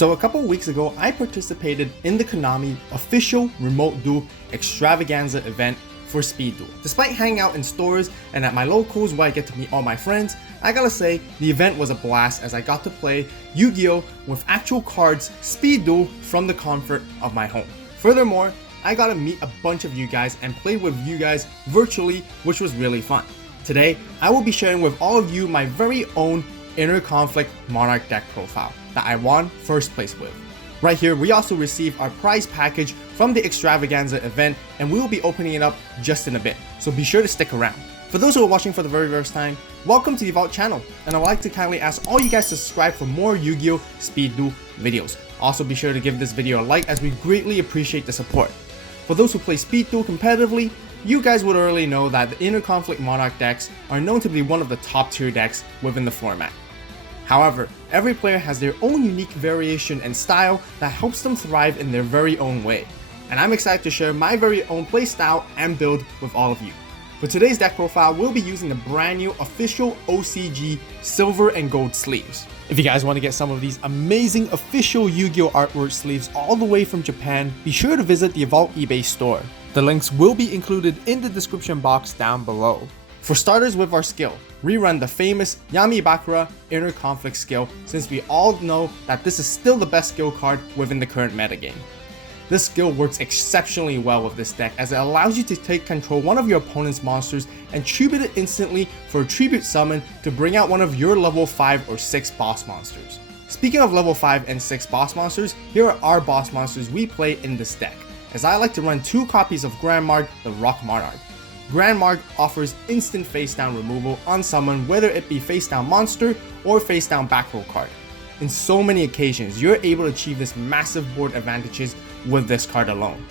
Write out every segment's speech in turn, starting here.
So a couple weeks ago, I participated in the Konami official remote duel Extravaganza event for Speed Duel. Despite hanging out in stores and at my locals where I get to meet all my friends, I gotta say, the event was a blast as I got to play Yu-Gi-Oh with actual cards Speed Duel from the comfort of my home. Furthermore, I got to meet a bunch of you guys and play with you guys virtually, which was really fun. Today, I will be sharing with all of you my very own Inner Conflict Monarch deck profile that I won first place with. Right here, we also received our prize package from the Extravaganza event, and we will be opening it up just in a bit, so be sure to stick around. For those who are watching for the very first time, welcome to the AVAULT Channel, and I would like to kindly ask all you guys to subscribe for more Yu-Gi-Oh Speed Duel videos. Also be sure to give this video a like as we greatly appreciate the support. For those who play Speed Duel competitively, you guys would already know that the Inner Conflict Monarch decks are known to be one of the top tier decks within the format. However, every player has their own unique variation and style that helps them thrive in their very own way. And I'm excited to share my very own playstyle and build with all of you. For today's deck profile, we'll be using the brand new official OCG silver and gold sleeves. If you guys want to get some of these amazing official Yu-Gi-Oh artwork sleeves all the way from Japan, be sure to visit the AVAULT eBay store. The links will be included in the description box down below. For starters with our skill, we run the famous Yami Bakura Inner Conflict skill, since we all know that this is still the best skill card within the current metagame. This skill works exceptionally well with this deck as it allows you to take control one of your opponent's monsters and tribute it instantly for a tribute summon to bring out one of your level 5 or 6 boss monsters. Speaking of level 5 and 6 boss monsters, here are our boss monsters we play in this deck, as I like to run 2 copies of Grand Marg, the Rock Monarch. Grand Marg offers instant face down removal on summon, whether it be face down monster or face down back row card. In so many occasions, you're able to achieve this massive board advantages with this card alone.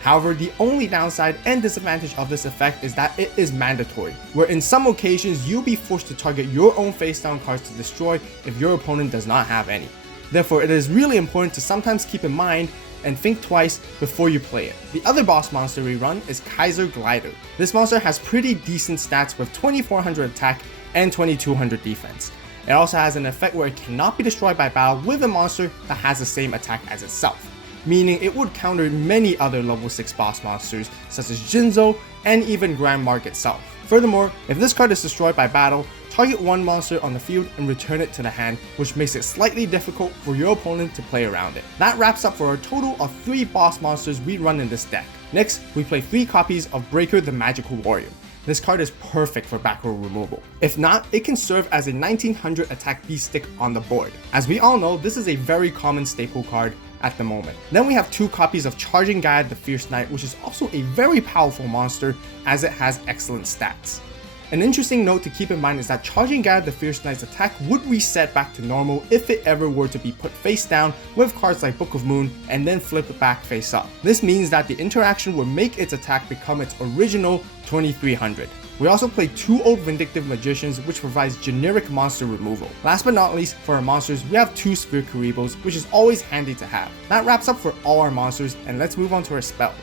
However, the only downside and disadvantage of this effect is that it is mandatory, where in some occasions you'll be forced to target your own face down cards to destroy if your opponent does not have any. Therefore, it is really important to sometimes keep in mind and think twice before you play it. The other boss monster we run is Kaiser Glider. This monster has pretty decent stats with 2400 attack and 2200 defense. It also has an effect where it cannot be destroyed by battle with a monster that has the same attack as itself, meaning it would counter many other level 6 boss monsters such as Jinzo and even Grand Marg itself. Furthermore, if this card is destroyed by battle, target one monster on the field and return it to the hand, which makes it slightly difficult for your opponent to play around it. That wraps up for a total of 3 boss monsters we run in this deck. Next, we play 3 copies of Breaker the Magical Warrior. This card is perfect for back row removal. If not, it can serve as a 1900 attack beast stick on the board. As we all know, this is a very common staple card at the moment. Then we have 2 copies of Charging Gaia the Fierce Knight, which is also a very powerful monster as it has excellent stats. An interesting note to keep in mind is that Charging Gaia the Fierce Knight's attack would reset back to normal if it ever were to be put face down with cards like Book of Moon and then flip it back face up. This means that the interaction would make its attack become its original 2300. We also play 2 Old Vindictive Magicians, which provides generic monster removal. Last but not least, for our monsters, we have 2 Sphere Karibos, which is always handy to have. That wraps up for all our monsters, and let's move on to our spells.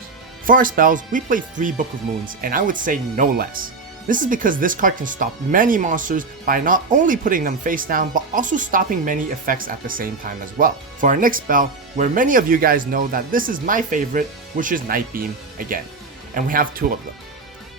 For our spells, we play 3 Book of Moons, and I would say no less. This is because this card can stop many monsters by not only putting them face down, but also stopping many effects at the same time as well. For our next spell, where many of you guys know that this is my favorite, which is Night Beam again, and we have 2 of them.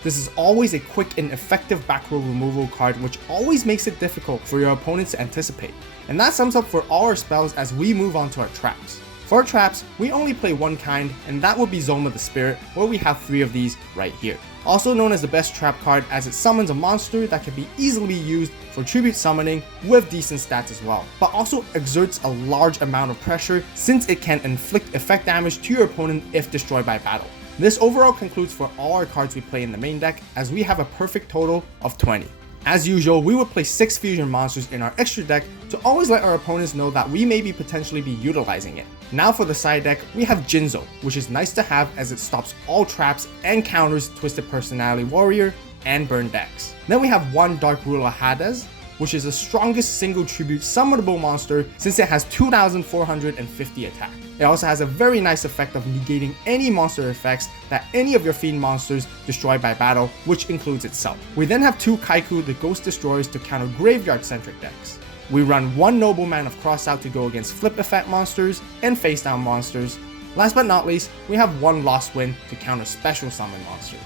This is always a quick and effective back row removal card, which always makes it difficult for your opponents to anticipate. And that sums up for all our spells as we move on to our traps. For our traps, we only play 1 kind, and that would be Zoma the Spirit, where we have 3 of these right here. Also known as the best trap card, as it summons a monster that can be easily used for tribute summoning with decent stats as well, but also exerts a large amount of pressure since it can inflict effect damage to your opponent if destroyed by battle. This overall concludes for all our cards we play in the main deck, as we have a perfect total of 20. As usual, we will play 6 fusion monsters in our extra deck to always let our opponents know that we may be potentially be utilizing it. Now for the side deck, we have Jinzo, which is nice to have as it stops all traps and counters Twisted Personality Warrior and Burn decks. Then we have 1 Dark Ruler Hades, which is the strongest single tribute summonable monster since it has 2450 attack. It also has a very nice effect of negating any monster effects that any of your fiend monsters destroy by battle, which includes itself. We then have 2 Kaiku the Ghost Destroyers to counter graveyard centric decks. We run 1 Nobleman of Crossout to go against flip effect monsters and face down monsters. Last but not least, we have 1 Lost Wind to counter special summon monsters.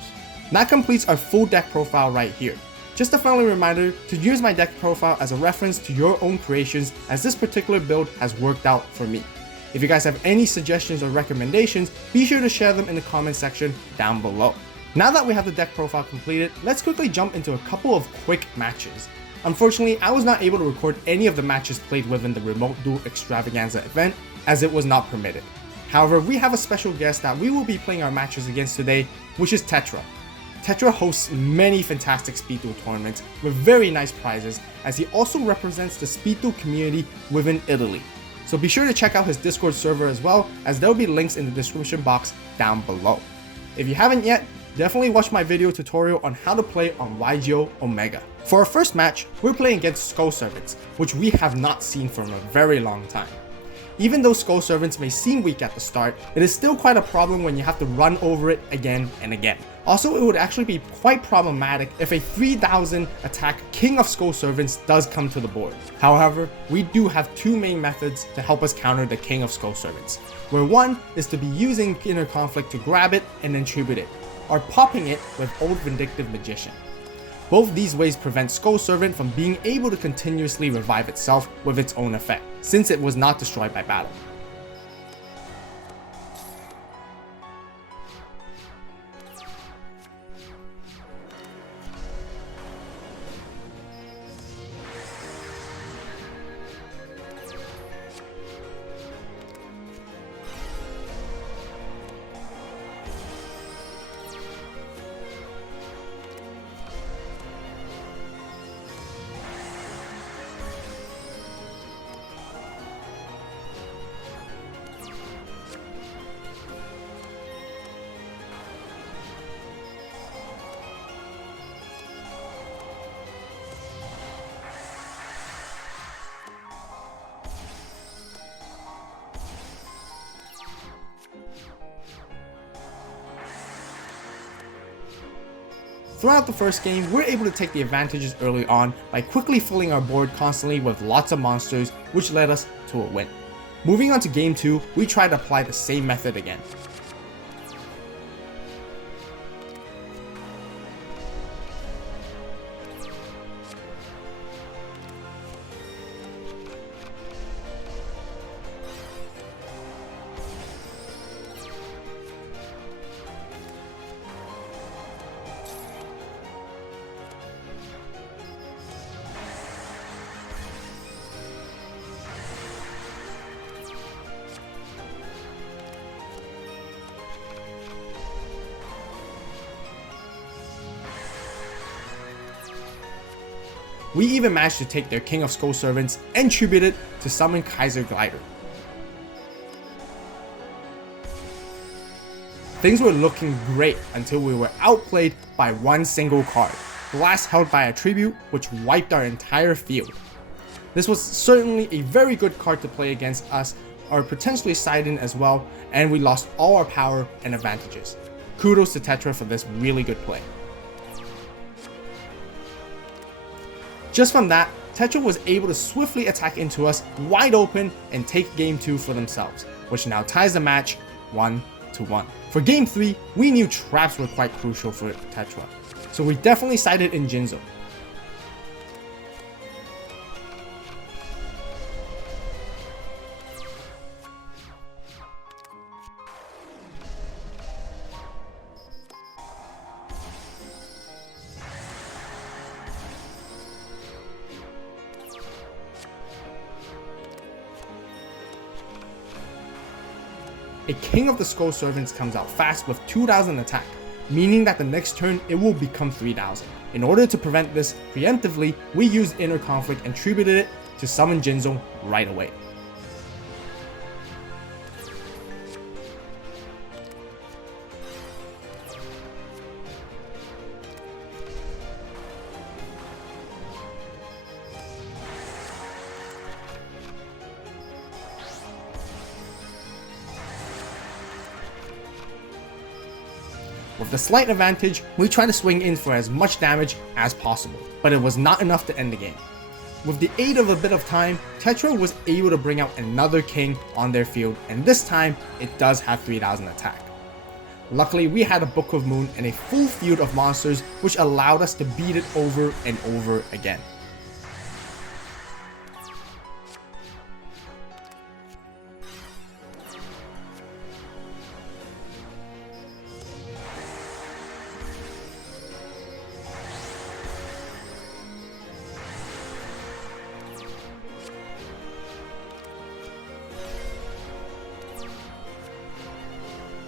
That completes our full deck profile right here. Just a friendly reminder to use my deck profile as a reference to your own creations, as this particular build has worked out for me. If you guys have any suggestions or recommendations, be sure to share them in the comment section down below. Now that we have the deck profile completed, let's quickly jump into a couple of quick matches. Unfortunately, I was not able to record any of the matches played within the Remote Duel Extravaganza event, as it was not permitted. However, we have a special guest that we will be playing our matches against today, which is Tetra. Tetra hosts many fantastic Speed Duel tournaments with very nice prizes, as he also represents the Speed Duel community within Italy. So be sure to check out his Discord server as well, as there will be links in the description box down below. If you haven't yet, definitely watch my video tutorial on how to play on Yu-Gi-Oh Omega. For our first match, we're playing against Skull Servants, which we have not seen for a very long time. Even though Skull Servants may seem weak at the start, it is still quite a problem when you have to run over it again and again. Also, it would actually be quite problematic if a 3000 attack King of Skull Servants does come to the board. However, we do have 2 main methods to help us counter the King of Skull Servants, where one is to be using Inner Conflict to grab it and then tribute it, or popping it with Old Vindictive Magician. Both these ways prevent Skull Servant from being able to continuously revive itself with its own effect, since it was not destroyed by battle. Throughout the first game, we're able to take the advantages early on by quickly filling our board constantly with lots of monsters, which led us to a win. Moving on to game 2, we try to apply the same method again. We even managed to take their King of Skull Servants and tribute it to summon Kaiser Glider. Things were looking great until we were outplayed by one single card, Blast held by a tribute, which wiped our entire field. This was certainly a very good card to play against us, or potentially side in as well, and we lost all our power and advantages. Kudos to Tetra for this really good play. Just from that, Tetra was able to swiftly attack into us wide open and take game 2 for themselves, which now ties the match 1-1. For game 3, we knew traps were quite crucial for Tetra, so we definitely sided in Jinzo. A King of the Skull Servants comes out fast with 2000 attack, meaning that the next turn it will become 3000. In order to prevent this preemptively, we used Inner Conflict and tributed it to summon Jinzo right away. With the slight advantage, we tried to swing in for as much damage as possible, but it was not enough to end the game. With the aid of a bit of time, Tetra was able to bring out another king on their field, and this time it does have 3000 attack. Luckily, we had a Book of Moon and a full field of monsters, which allowed us to beat it over and over again.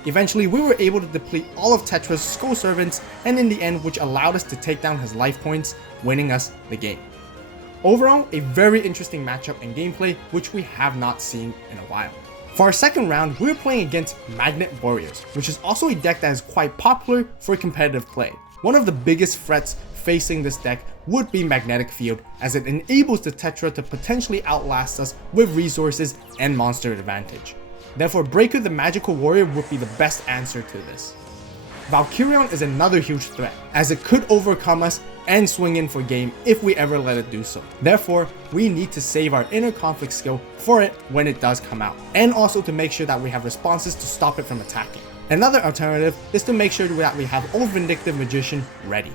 Eventually, we were able to deplete all of Tetra's Skull Servants, and in the end, which allowed us to take down his life points, winning us the game. Overall, a very interesting matchup and gameplay, which we have not seen in a while. For our second round, we were playing against Magnet Warriors, which is also a deck that is quite popular for competitive play. One of the biggest threats facing this deck would be Magnetic Field, as it enables the Tetra to potentially outlast us with resources and monster advantage. Therefore, Breaker the Magical Warrior would be the best answer to this. Valkyrion is another huge threat, as it could overcome us and swing in for game if we ever let it do so. Therefore, we need to save our Inner Conflict skill for it when it does come out, and also to make sure that we have responses to stop it from attacking. Another alternative is to make sure that we have Old Vindictive Magician ready.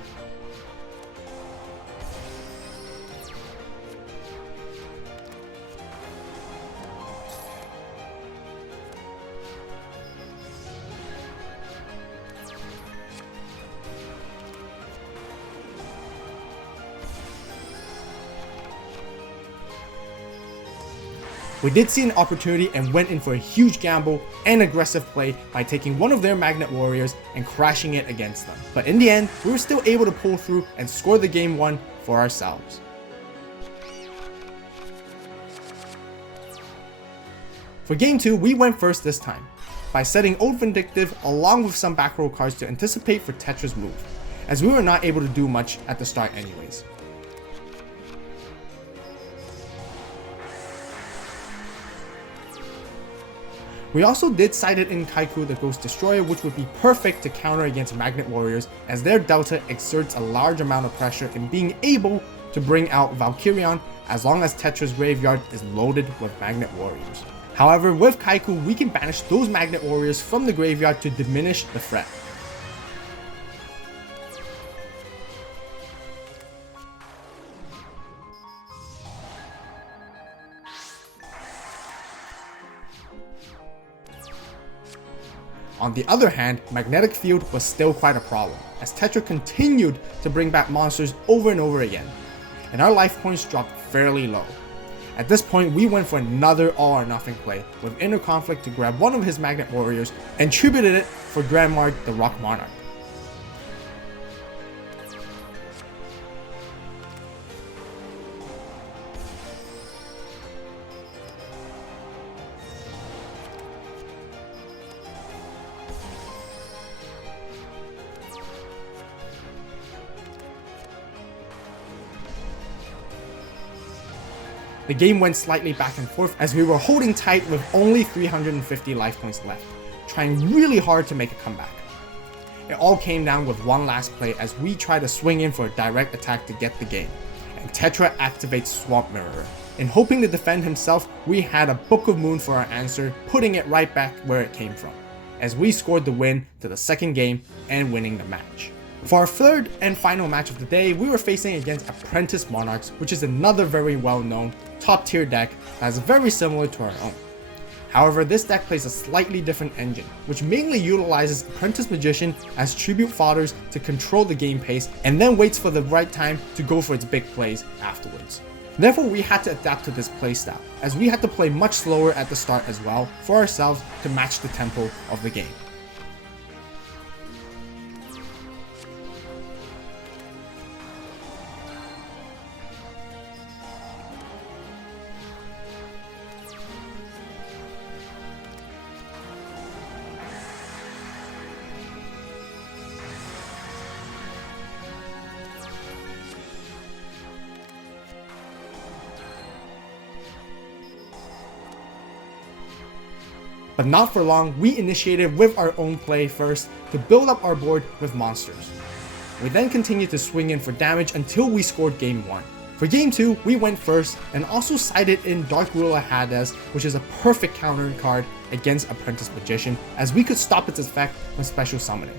We did see an opportunity and went in for a huge gamble and aggressive play by taking one of their Magnet Warriors and crashing it against them. But in the end, we were still able to pull through and score the game 1 for ourselves. For game 2, we went first this time, by setting Old Vindictive along with some back row cards to anticipate for Tetra's move, as we were not able to do much at the start anyways. We also did sided in Kaiku the Ghost Destroyer, which would be perfect to counter against Magnet Warriors, as their delta exerts a large amount of pressure in being able to bring out Valkyrion as long as Tetra's graveyard is loaded with Magnet Warriors. However, with Kaiku, we can banish those Magnet Warriors from the graveyard to diminish the threat. On the other hand, Magnetic Field was still quite a problem, as Tetra continued to bring back monsters over and over again, and our life points dropped fairly low. At this point, we went for another all or nothing play, with Inner Conflict to grab one of his Magnet Warriors and tributed it for Grandmard the Rock Monarch. The game went slightly back and forth as we were holding tight with only 350 life points left, trying really hard to make a comeback. It all came down with one last play as we tried to swing in for a direct attack to get the game, and Tetra activates Swamp Mirror. In hoping to defend himself, we had a Book of Moon for our answer, putting it right back where it came from, as we scored the win to the second game and winning the match. For our third and final match of the day, we were facing against Apprentice Monarchs, which is another very well-known, top-tier deck that is very similar to our own. However, this deck plays a slightly different engine, which mainly utilizes Apprentice Magician as tribute fodders to control the game pace, and then waits for the right time to go for its big plays afterwards. Therefore, we had to adapt to this playstyle, as we had to play much slower at the start as well for ourselves to match the tempo of the game. But not for long, we initiated with our own play first to build up our board with monsters. We then continued to swing in for damage until we scored game 1. For game 2, we went first and also sided in Dark Ruler Hades, which is a perfect counter card against Apprentice Magician, as we could stop its effect when special summoning.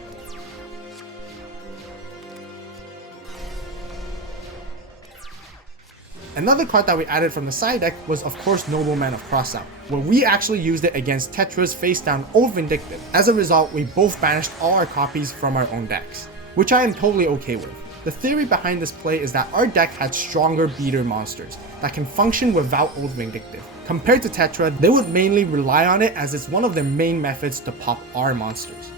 Another card that we added from the side deck was of course Nobleman of Crossout, where we actually used it against Tetra's face down Old Vindictive. As a result, we both banished all our copies from our own decks, which I am totally okay with. The theory behind this play is that our deck had stronger beater monsters that can function without Old Vindictive. Compared to Tetra, they would mainly rely on it as it's one of their main methods to pop our monsters.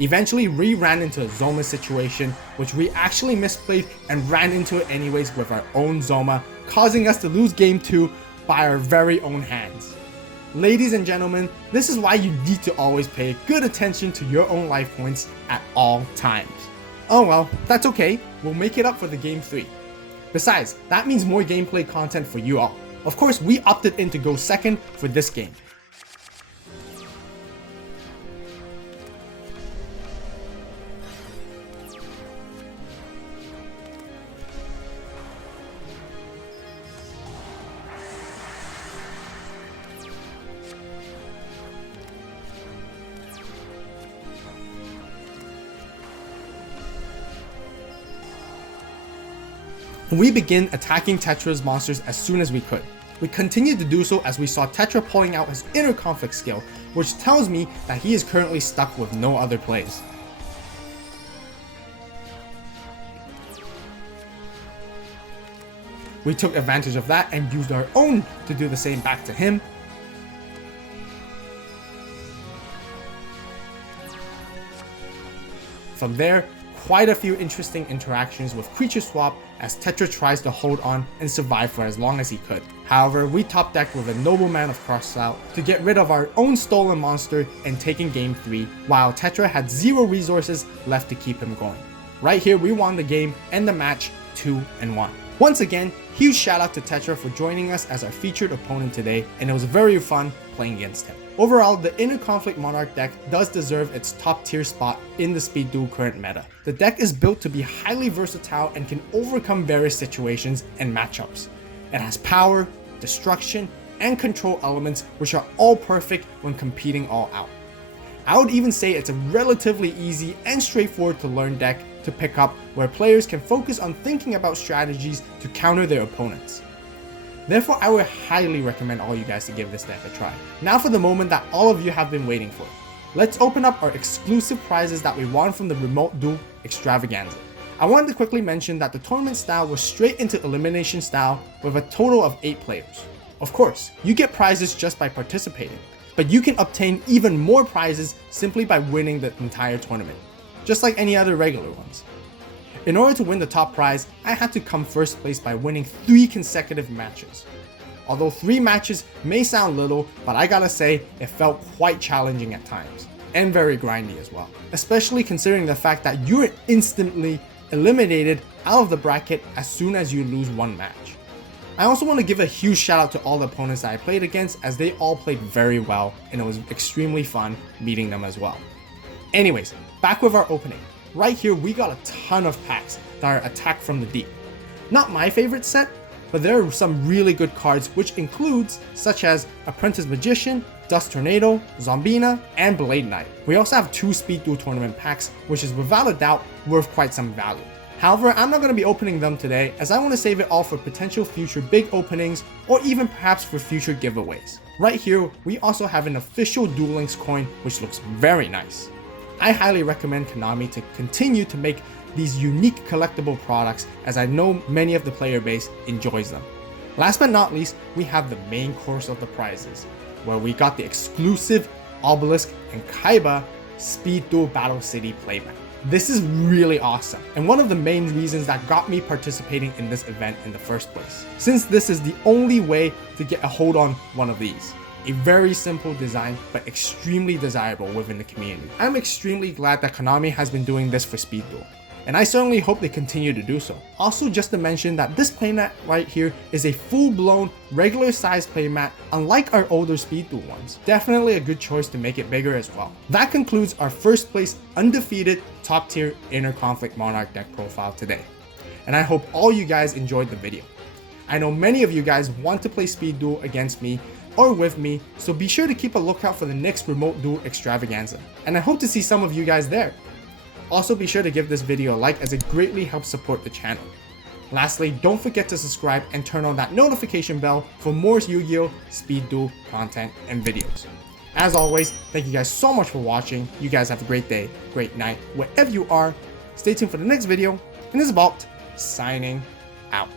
Eventually, we ran into a Zoma situation, which we actually misplayed and ran into it anyways with our own Zoma, causing us to lose game 2 by our very own hands. Ladies and gentlemen, this is why you need to always pay good attention to your own life points at all times. Oh well, that's okay, we'll make it up for the game 3. Besides, that means more gameplay content for you all. Of course, we opted in to go second for this game. We began attacking Tetra's monsters as soon as we could. We continued to do so as we saw Tetra pulling out his inner conflict skill, which tells me that he is currently stuck with no other plays. We took advantage of that and used our own to do the same back to him. From there, quite a few interesting interactions with creature swap as Tetra tries to hold on and survive for as long as he could. However, we top decked with a Nobleman of Crossout to get rid of our own stolen monster and taking game 3, while Tetra had 0 resources left to keep him going. Right here, we won the game and the match 2-1. Once again, huge shout out to Tetra for joining us as our featured opponent today, and it was very fun playing against him. Overall, the Inner Conflict Monarch deck does deserve its top tier spot in the Speed Duel current meta. The deck is built to be highly versatile and can overcome various situations and matchups. It has power, destruction, and control elements which are all perfect when competing all out. I would even say it's a relatively easy and straightforward to learn deck to pick up, where players can focus on thinking about strategies to counter their opponents. Therefore, I would highly recommend all you guys to give this deck a try. Now for the moment that all of you have been waiting for. Let's open up our exclusive prizes that we won from the remote duel Extravaganza. I wanted to quickly mention that the tournament style was straight into elimination style with a total of 8 players. Of course, you get prizes just by participating, but you can obtain even more prizes simply by winning the entire tournament, just like any other regular ones. In order to win the top prize, I had to come first place by winning 3 consecutive matches. Although 3 matches may sound little, but I gotta say, it felt quite challenging at times, and very grindy as well. Especially considering the fact that you're instantly eliminated out of the bracket as soon as you lose 1 match. I also want to give a huge shout out to all the opponents that I played against, as they all played very well and it was extremely fun meeting them as well. Anyways, back with our opening. Right here we got a ton of packs that are Attack from the Deep. Not my favorite set, but there are some really good cards, which includes such as Apprentice Magician, Dust Tornado, Zombina, and Blade Knight. We also have 2 Speed Duel tournament packs, which is without a doubt worth quite some value. However, I'm not going to be opening them today, as I want to save it all for potential future big openings or even perhaps for future giveaways. Right here, we also have an official Duel Links coin, which looks very nice. I highly recommend Konami to continue to make these unique collectible products, as I know many of the player base enjoys them. Last but not least, we have the main course of the prizes, where we got the exclusive Obelisk and Kaiba Speed Duel Battle City playmat. This is really awesome, and one of the main reasons that got me participating in this event in the first place, since this is the only way to get a hold on one of these. A very simple design, but extremely desirable within the community. I'm extremely glad that Konami has been doing this for Speed Duel, and I certainly hope they continue to do so. Also, just to mention that this playmat right here is a full-blown, regular-sized playmat, unlike our older Speed Duel ones. Definitely a good choice to make it bigger as well. That concludes our first place undefeated top-tier Inner Conflict Monarch deck profile today, and I hope all you guys enjoyed the video. I know many of you guys want to play Speed Duel against me or with me, so be sure to keep a lookout for the next Remote Duel Extravaganza, and I hope to see some of you guys there. Also, be sure to give this video a like, as it greatly helps support the channel. Lastly, don't forget to subscribe and turn on that notification bell for more Yu-Gi-Oh Speed Duel content and videos. As always, thank you guys so much for watching. You guys have a great day, great night, wherever you are. Stay tuned for the next video, and this is AVAULT signing out.